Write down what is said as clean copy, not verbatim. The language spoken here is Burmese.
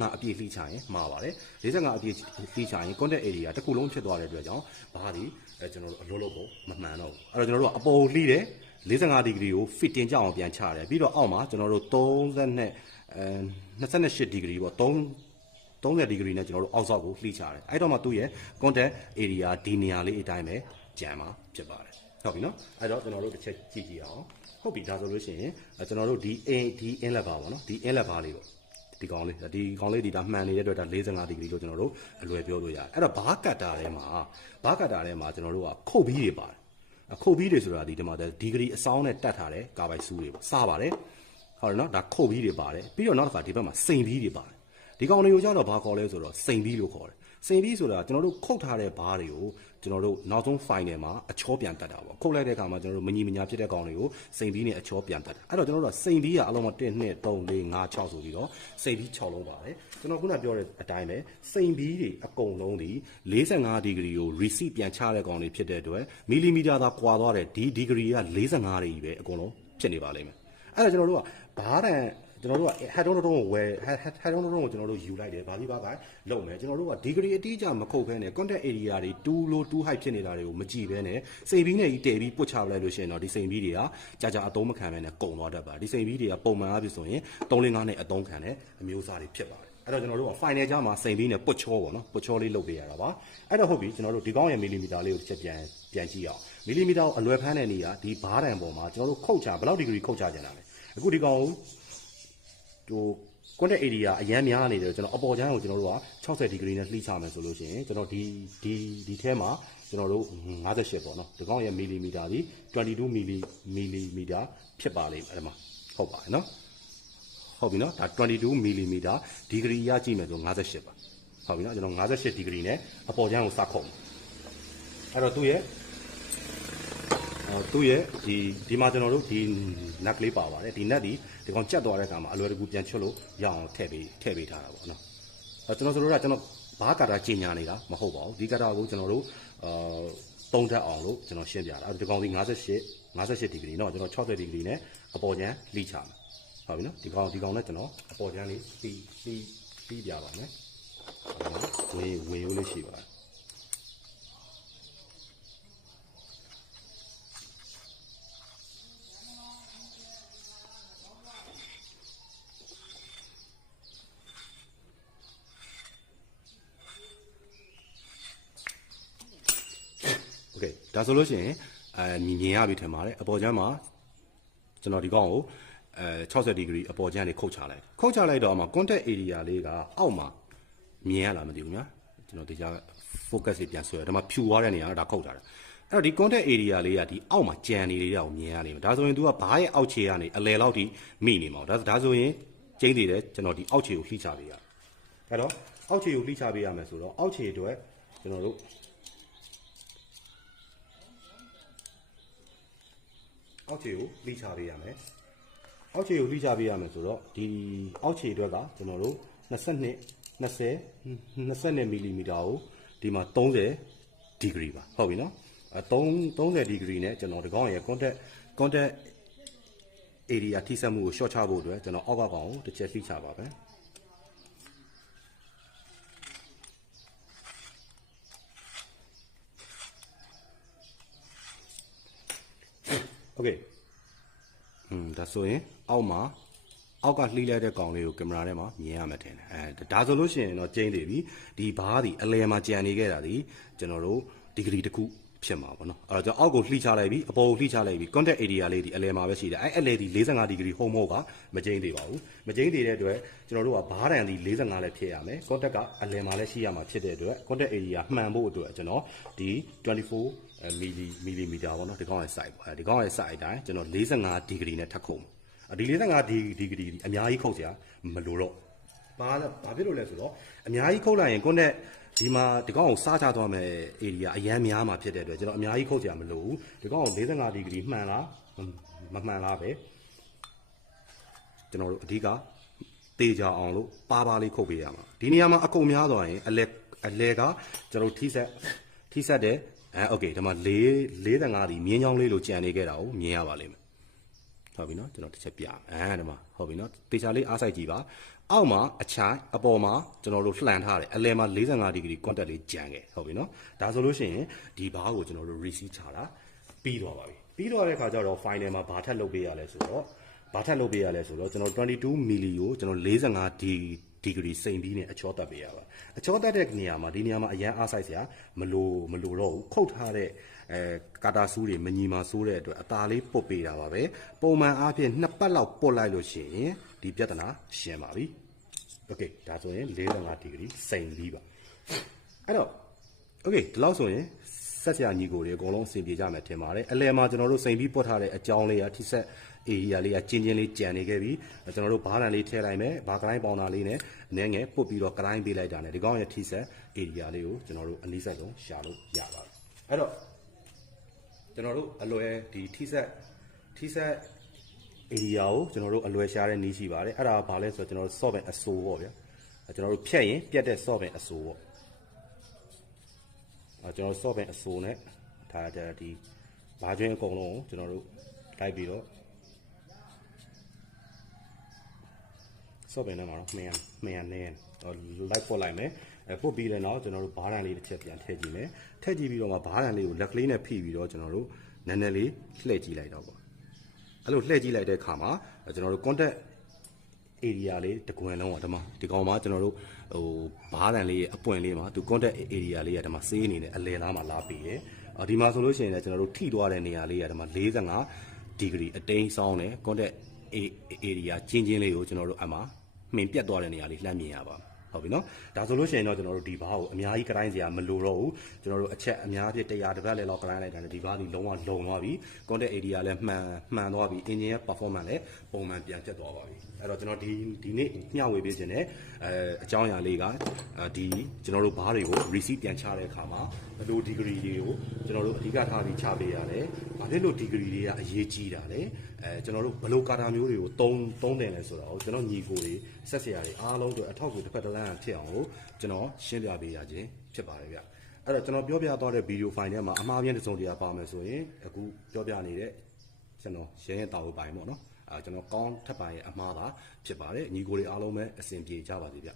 ငါအပြည့်လှိချရင်မှာပါတယ်45အပြည့်လှိချရင် contact area တစ်ခုလုံးဖြစ်သွားတဲ့အတွက်ကြောင့်ဘာဒီကျွန်တော်တို့အလုံးလုံးကိုမမှန်တော့ဘူးအဲ့တော့ကျွန်တော်တို့ကအပေါ်လှိတယ်45ဒီဂရီကို fit တင်ကြအောင်ပြန်ချတယ်ပြီးတော့အောက်မှာကျွန်တော်တို့28ဒီဂရီပေါ့30ဒီဂရီနဲ့ကျွန်တော်တို့အောက်ဆောက်ကိုလှိချတယ်အဲ့တော့မှသူ့ရဲ့ contact area ဒီနေရာလေးအတိုင်းပဲကြံမှာဖြစ်ပါတယ်ဟုတ်ပြီနော်အဲ့တော့ကျွန်တော်တို့တစ်ချက်ကြည့်ကြည့်အောင်ဟုတ်ပြီဒါဆိုလို့ရှိရင်ကျွန်တော်တို့ဒီ inlet bar ပေါ့နော်ဒီ inlet bar လေးပေါ့ဒီကောင်လေးဒီဒါမှန်နေတဲ့အတွက်ဒါ45ဒီဂရီလို့ကျွန်တော်တို့အလွယ်ပြောလို့ရတယ်အဲ့တော့ဘားကတ်တာထဲမှာကျွန်တော်တို့ကခုတ်ပြီးတွေပါတယ်ခုတ်ပြီးတွေဆိုတာဒီမှာဒီဂရီအစောင်းနဲ့တတ်ထားတဲ့ကာဘိုက်ဆူးတွေပေါ့စားပါတယ်ဟုတ်တယ်နော်ဒါခုတ်ပြီးတွေပါတယ်ပြီးတော့နောက်တစ်ခါဒီဘက်မှာစိန်ပြီးတွေပါတယ်ဒီကောင်တွေကိုကျတော့ဘာခေါ်လဲဆိုတော့စိန်ပြီးလို့ခေါ်တယ်စိန်ပြီးဆိုတာကျွန်တော်တို့ခုတ်ထားတဲ့ဘားတွေကိုကျွန်တော်တို့နောက်ဆုံး final မှာအချောပြန်တတ်တာပေါ့ခုတ်လိုက်တဲ့အခါမှာကျွန်တော်တို့မညီမညာဖြစ်တဲ့ကောင်တွေကိုစိန်ပြီးနဲ့အချောပြန်တတ်တာအဲ့တော့ကျွန်တော်တို့ကစိန်ပြီးကအလုံးမှာ1 2 3 4 5 6ဆိုပြီးတော့စိန်ပြီး6လုံးပါတယ်ကျွန်တော်ခုနပြောတဲ့အတိုင်းပဲစိန်ပြီးတွေအကုန်လုံးဒီ45ဒီဂရီကို receipt ပြန်ချတဲ့ကောင်တွေဖြစ်တဲ့အတွက်မီလီမီတာသာကွာသွားတဲ့ဒီဒီဂရီက45တွေကြီးပဲအကုန်လုံးဖြစ်နေပါလိမ့်မယ်အဲ့တော့ကျွန်တော်တို့ကဘားတန်ကျွန်တော်တို့က head on တုံးကိုဝယ် head on တုံးကိုကျွန်တော်တို့ယူလိုက်တယ်ဗာလီဘာကလုံမယ်ကျွန်တော်တို့ကဒီဂရီအတိအကျမခုတ်ခဲနဲ့ contact area တွေ2 low 2 height ဖြစ်နေတာတွေကိုမကြည့်ဘဲနဲ့စိန်ပြီးနဲ့ကြီးတည်ပြီးပုတ်ချလိုက်လို့ရှိရင်တော့ဒီစိန်ပြီးတွေကကြာအသုံးမခံဘဲနဲ့ကုန်သွားတတ်ပါဒီစိန်ပြီးတွေကပုံမှန်အားဖြင့်ဆိုရင်3-5နဲ့အသုံးခံတဲ့အမျိုးအစားတွေဖြစ်ပါတယ်အဲ့တော့ကျွန်တော်တို့က final ကြားမှာစိန်ပြီးနဲ့ပုတ်ချောပေါ့နော်ပုတ်ချောလေးလုပ်ပေးရတာပါအဲ့တော့ဟုတ်ပြီကျွန်တော်တို့ဒီကောင်းရဲ့မီလီမီတာလေးကိုတစ်ချက်ပြန်ကြည့်အောင်မီလီမီတာကိုအလွယ်ဖမ်းတဲ့နေရာဒီဘားတန်ပေါ်မှာကျွန်တော်တို့ခုတ်ချဘယ်လောက်ဒီဂရီခုတ်ချကြတာလဲအခုဒီကောင်contact area အရန်များနေတယ်ကျွန်တော်အပေါ်ချမ်းကိုကျွန်တော်တို့က60ဒီဂရီနဲ့လှိချမယ်ဆိုလို့ရှိရင်ကျွန်တော်ဒီထဲမှာကျွန်တော်တို့58ပေါ့နော်ဒီကောင်ရဲ့မီလီမီတာဒီ22မီလီမီတာဖြစ်ပါလိမ့်မယ်အဲ့မှာဟုတ်ပါတယ်နော်ဟုတ်ပြီနော်ဒါ22မီလီမီတာဒီဂရီရကြည့်မယ်ဆို58ပါဟုတ်ပြီနော်ကျွန်တော်58ဒီဂရီနဲ့အပေါ်ချမ်းကိုစခုံအဲ့တော့သူ့ရဲ့ဒီမှာကျွန်တော်တို့ဒီနက်ကလေးပါပါတယ်ဒီနက်ဒီကောင်ကြက်သွားတဲ့အခါမှာအလွယ်တကူပြန်ချွတ်လို့ရအောင်ထည့်ပေးထားတာပေါ့နော်ကျွန်တော်ဆိုတော့ကျွန်တော်ဘားကာတာကြီးညာနေတာမဟုတ်ပါဘူးဒီကာတာကိုကျွန်တော်တို့သုံးထပ်အောင်လို့ကျွန်တော်ရှင်းပြတာဒီကောင်ဒီ58ဒီဂရီเนาะကျွန်တော်60ဒီဂရီနဲ့အပေါ်ချမ်းလှိချမယ်ဟုတ်ပြီနော်ဒီကောင်နဲ့ကျွန်တော်အပေါ်ချမ်းလေးလှိပြပါမယ်ဝေရိုးလေးရှိပါတယ်ဒါဆိုလို့ရှိရင်မြင်ရပြီထင်ပါတယ်အပေါ်ချမ်းမှာကျွန်တော်ဒီကောင်ကို60ဒီဂရီအပေါ်ချမ်းလေးခုတ်ချလိုက်တော့မှ contact area လေးကအောက်မှာမြင်ရလားမသိဘူးညာကျွန်တော်တရား focus လေးပြန်ဆွဲရဒါမှဖြူသွားတဲ့နေရာတော့ဒါခုတ်ထားတာအဲ့တော့ဒီ contact area လေးကဒီအောက်မှာကြံနေလေးတော့မြင်ရနေမှာဒါဆိုရင် तू ကဘားရဲ့အောက်ခြေကနေအလယ်လောက်ထိမိနေမှာဒါဆိုရင်ကျင်းနေတယ်ကျွန်တော်ဒီအောက်ခြေကိုလှိချပေးရအဲ့တော့အောက်ခြေကိုလှိချပေးရမယ်ဆိုတော့အောက်ခြေအတွက်ကျွန်တော်တို့အောက်ခြေကိုလှိချပေးရမယ်အောက်ခြေကိုလှိချပေးရမယ်ဆိုတော့ဒီအောက်ခြေအတွက်ကကျွန်တော်တို့20မီလီမီတာကိုဒီမှာ30ဒီဂရီပါဟုတ်ပြီနော်30ဒီဂရီနဲ့ကျွန်တော်ဒီကောင်ရဲ့ contact area ထိစပ်မှုကို short ချဖို့အတွက်ကျွန်တော်အောက်ကကောင်ကိုတစ်ချက်လှိချပါပဲโอเคဒါဆိုရင်အောက်ကလှိလိုက်တဲ့ကောင်လေးကိုကင်မရာထဲမှာမြင်ရမှာထင်တယ်ဒါဆိုလို့ရှိရင်တော့ကျင်းသေးပြီဒီဘားဒီအလယ်မှာကြံနေခဲ့တာဒီကျွန်တော်တို့ဒီဂရီတစ်ခုဖြစ်မှာပေါ့နော်အဲ့တော့ကျွန်တော်အောက်ကိုလှိချလိုက်ပြီအပေါ်ကိုလှိချလိုက်ပြီ contact area လေးဒီအလယ်မှာပဲရှိတယ်အဲ့အလယ်ဒီ45ဒီဂရီဟုတ်မဟုတ်ကမကျင်းသေးပါဘူးမကျင်းသေးတဲ့အတွက်ကျွန်တော်တို့ကဘားတန်ဒီ45လည်းဖြစ်ရမယ် contact ကအလယ်မှာလည်းရှိရမှာဖြစ်တဲ့အတွက် contact area မှန်ဖို့အတွက်ကျွန်တော်ဒီ24မီလီမီတာပေါ့နော်ဒီကောင်ရဲ့ size ပေါ့ဒီကောင်ရဲ့ size အတိုင်းကျွန်တော်45ဒီဂရီနဲ့ထပ်ခုံဒီ45ဒီဂရီအများကြီးခုတ်စရာမလိုတော့ဘာဖြစ်လို့လဲဆိုတော့အများကြီးခုတ်လိုက်ရင် contact ဒီမှာဒီကောင်ကိုစားချသွားမယ် area အရန်များမှာဖြစ်တဲ့အတွက်ကျွန်တော်အများကြီးခုတ်စရာမလိုဘူးဒီကောင်ကို45ဒီဂရီမှန်လားမမှန်လားပဲကျွန်တော်တို့အဓိကတေချာအောင်လို့ပါလေးခုတ်ပေးရမှာဒီနေရာမှာအကုန်များသွားရင်အလဲကကျွန်တော်ထိဆက်တဲ့โอเคဒီမှာ45ဒီမြင်းချောင်းလေးလိုကြံနေခဲ့တာကိုမြင်ရပါလိမ့်မယ်ဟုတ်ပြီနော်ကျွန်တော်တစ်ချက်ပြဒီမှာဟုတ်ပြီနော်တေချာလေးအားစိုက်ကြည့်ပါ အောက်မှာအချိုင်အပေါ်မှာကျွန်တော်တို့လှန်ထားတယ်အလယ်မှာ45ဒီဂရီ contact လေးကြံခဲ့ဟုတ်ပြီနော်ဒါဆိုလို့ရှိရင်ဒီဘားကိုကျွန်တော်တို့ receive ချတာပြီးသွားပါပြီပြီးသွားတဲ့အခါကျတော့ final မှာဘာထပ်လုပ်ပေးရလဲဆိုတော့ကျွန်တော်22 milli ကိုကျွန်တော်45ဒီဂရီစိန်ပြီးနဲ့အချောတက်ပေးရပါအချောတက်တဲ့နေရာမှာဒီနေရာမှာအရန်အားဆိုင်စရာမလိုတော့ဘူးခုတ်ထားတဲ့ကာတာဆူးတွေမညီမာဆိုးတဲ့အတွက်အသားလေးပုတ်ပေးတာပါပဲပုံမှန်အားဖြင့်2ပတ်လောက်ပုတ်လိုက်လို့ရှိရင်ဒီပြဿနာရှင်းပါပြီโอเคဒါဆိုရင်45ဒီဂရီစိန်ပြီးပါအဲ့တော့โอเคဒီလောက်ဆိုရင်ဆက်စရာညီကိုတွေအကုန်လုံးအဆင်ပြေကြမယ်ထင်ပါတယ်အလယ်မှာကျွန်တော်တို့စိန်ပြီးပုတ်ထားတဲ့အကြောင်းလေးကထိဆက်area လေးကကျင်းလေးကြံနေခဲ့ပြီကျွန်တော်တို့ဘားတန်လေးထည့်လိုက်မယ်ဘာကလိုင်းပေါင်တာလေးနဲ့အနည်းငယ်ပုတ်ပြီးတော့ကလိုင်းပေးလိုက်တာနဲ့ဒီကောင်ရဲ့ထိဆက် area လေးကိုကျွန်တော်တို့အနည်းဆက်ဆုံးရှာလို့ရပါတယ်အဲ့တော့ကျွန်တော်တို့အလွယ်ဒီထိဆက် area ကိုကျွန်တော်တို့အလွယ်ရှာတဲ့နည်းရှိပါတယ်အဲ့ဒါဘာလဲဆိုတော့ကျွန်တော်တို့ soft အဆိုးပေါ့ဗျာကျွန်တော်တို့ဖြတ်ရင်ပြတ်တဲ့ soft အဆိုးပေါ့ကျွန်တော်တို့ soft အဆိုးနဲ့ဒါဒီဘာကျွင်းအကုန်လုံးကိုကျွန်တော်တို့လိုက်ပြီးတော့soft နဲ့မှာတော့မှန်နေလိုက်ပို့လိုက်မယ်ပို့ပြီးတဲ့နောက်ကျွန်တော်တို့ဘားတန်လေးတစ်ချက်ပြန်ထည့်ကြည့်မယ်ထည့်ကြည့်ပြီးတော့မှဘားတန်လေးကိုလက်ကလေးနဲ့ဖိပြီးတော့ကျွန်တော်တို့နည်းနည်းလေးလှည့်ကြည့်လိုက်တော့ပေါ့အဲ့လိုလှည့်ကြည့်လိုက်တဲ့အခါမှာကျွန်တော်တို့ contact area လေးတကွင်လုံးอ่ะဒီကောင်မှာကျွန်တော်တို့ဘားတန်လေးရဲ့အပွင့်လေးမှာသူ contact area လေးကစေးအနေနဲ့အလယ်လားမှာလာပြီးတယ်ဒီမှာဆိုလို့ရှိရင်လည်းကျွန်တော်တို့ထိသွားတဲ့နေရာလေးက45ဒီဂရီအတိမ်းဆောင်းတယ် contact area ချင်းလေးကိုကျွန်တော်တို့အမှမှင်ပြတ်သွားတဲ့နေရာလေးလှမ်းမြင်ရပါဟုတ်ပြီနော်ဒါဆိုလို့ရှိရင်တော့ကျွန်တော်တို့ဒီဘားကိုအများကြီးကတိုင်းစရာမလိုတော့ဘူးကျွန်တော်တို့အချက်အများပြ100တစ်ပတ်လဲလောက်ကတိုင်းလိုက်တာနဲ့ဒီဘားဒီလုံးဝလုံသွားပြီ contact area လည်းမှန်သွားပြီ engine ရဲ့ performance လည်းပုံမှန်ပြန်ကျက်သွားပါပြီအဲ့တော့ကျွန်တော်ဒီနေ့မျှဝေပေးခြင်းနဲ့အကြောင်းအရာလေးကဒီကျွန်တော်တို့ဘားတွေကို receipt ပြန်ချတဲ့အခါမှာဘယ်လို degree တွေကိုကျွန်တော်တို့အဓိကထားပြီးချပေးရတယ်ဘာဖြစ်လို့ degree တွေကအရေးကြီးတာလဲကျွန်တော်တို့ဘယ်လိုကာတာမျိုးတွေကိုသုံးတယ်လဲဆိုတော့ကျွန်တော်ညီကိုတွေဆက်ဆရာတွေအားလုံးတို့အထောက်အကူတစ်ဖက်တစ်လမ်းဖြစ်အောင်ကျွန်တော်ရှင်းပြပေးရခြင်းဖြစ်ပါတယ်ဗျအဲ့တော့ကျွန်တော်ပြောပြသွားတဲ့ဗီဒီယိုဖိုင်ထဲမှာအမှားပြင်းတစ်စုံတရာပါမယ်ဆိုရင်အခုပြောပြနေတဲ့ကျွန်တော်ရဲရင်တာဝပိုင်ပေါ့နော်ကျွန်တော်ကောင်းထပ်ပိုင်ရဲ့အမှားပါဖြစ်ပါတယ်ညီကိုတွေအားလုံးပဲအဆင်ပြေကြပါစေဗျ